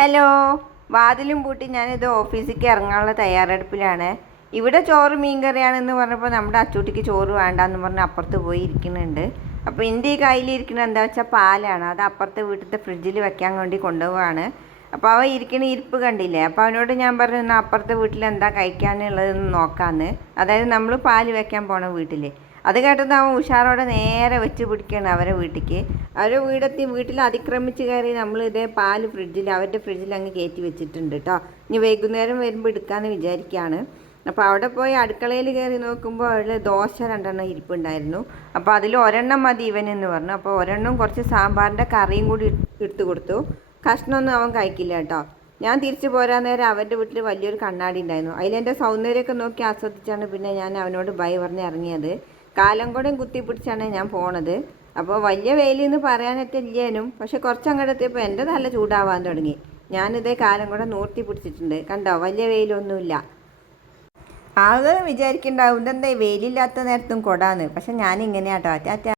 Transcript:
Hello. വാതിലും പൂട്ടി ഞാനിത് ഓഫീസിലേക്ക് ഇറങ്ങാനുള്ള തയ്യാറെടുപ്പിലാണ്. ഇവിടെ ചോറ് മീൻകറിയാണെന്ന് പറഞ്ഞപ്പോൾ നമ്മുടെ അച്ചൂട്ടിക്ക് ചോറ് വേണ്ടെന്ന് പറഞ്ഞ് അപ്പുറത്ത് പോയി ഇരിക്കുന്നുണ്ട്. അപ്പോൾ എന്റെ ഈ കയ്യിലിരിക്കുന്നത് എന്താ വെച്ചാൽ പാലാണ്. അത് അപ്പുറത്തെ വീട്ടിലത്തെ ഫ്രിഡ്ജിൽ വെക്കാൻ വേണ്ടി കൊണ്ടുപോവാണ്. അപ്പോൾ അവ ഇരിക്കുന്ന ഇരിപ്പ് കണ്ടില്ലേ? അപ്പോൾ അവനോട് ഞാൻ പറഞ്ഞു എന്നാൽ അപ്പുറത്തെ വീട്ടിൽ എന്താ കഴിക്കാനുള്ളതെന്ന് നോക്കാമെന്ന് അതായത് നമ്മൾ പാൽ വെക്കാൻ പോണ വീട്ടിൽ അത് കേട്ടത് അവൻ ഉഷാറോടെ നേരെ വെച്ച് പിടിക്കുകയാണ് അവരെ വീട്ടിലേക്ക് അവരെ വീടെത്തി വീട്ടിൽ അതിക്രമിച്ച് കയറി നമ്മൾ ഇതേ പാൽ ഫ്രിഡ്ജിൽ അവരുടെ ഫ്രിഡ്ജിൽ അങ്ങ് കയറ്റി വെച്ചിട്ടുണ്ട് കേട്ടോ ഇനി വൈകുന്നേരം വരുമ്പോൾ എടുക്കാമെന്ന് വിചാരിക്കുകയാണ് അപ്പോൾ അവിടെ പോയി അടുക്കളയിൽ കയറി നോക്കുമ്പോൾ അതിൽ ദോശ രണ്ടെണ്ണം ഇരിപ്പുണ്ടായിരുന്നു. അപ്പോൾ അതിൽ ഒരെണ്ണം മതി ഇവൻ എന്ന് പറഞ്ഞു. അപ്പോൾ ഒരെണ്ണം കുറച്ച് സാമ്പാറിന്റെ കറിയും കൂടി എടുത്തു കൊടുത്തു. കഷ്ണമൊന്നും അവൻ കഴിക്കില്ല കേട്ടോ ഞാൻ തിരിച്ചു പോരാൻ നേരം അവന്റെ വീട്ടിൽ വലിയൊരു കണ്ണാടി ഉണ്ടായിരുന്നു. അതിലെന്റെ സൗന്ദര്യമൊക്കെ നോക്കി ആസ്വദിച്ചാണ് പിന്നെ ഞാൻ അവനോട് ബൈ പറഞ്ഞ് ഇറങ്ങിയത്. കാലം കൂടെ കുത്തിപ്പിടിച്ചാണ് ഞാൻ പോണത്. അപ്പോൾ വലിയ വെയിലെന്ന് പറയാനൊക്കെ ഇല്ലേനും. പക്ഷെ കുറച്ച് അങ്ങോട്ട് എത്തിയപ്പോൾ എന്റെ നല്ല ചൂടാവാൻ തുടങ്ങി. ഞാനിതേ കാലം കൂടെ നൂർത്തി പിടിച്ചിട്ടുണ്ട്. കണ്ടോ? വലിയ വെയിലൊന്നുമില്ല. ആളുകൾ വിചാരിക്കുന്നുണ്ടാവും ഇതെന്താ വെയിലില്ലാത്ത നേരത്തും കൊടാന്ന്. പക്ഷെ ഞാനിങ്ങനെയാട്ടോ. അറ്റാറ്റ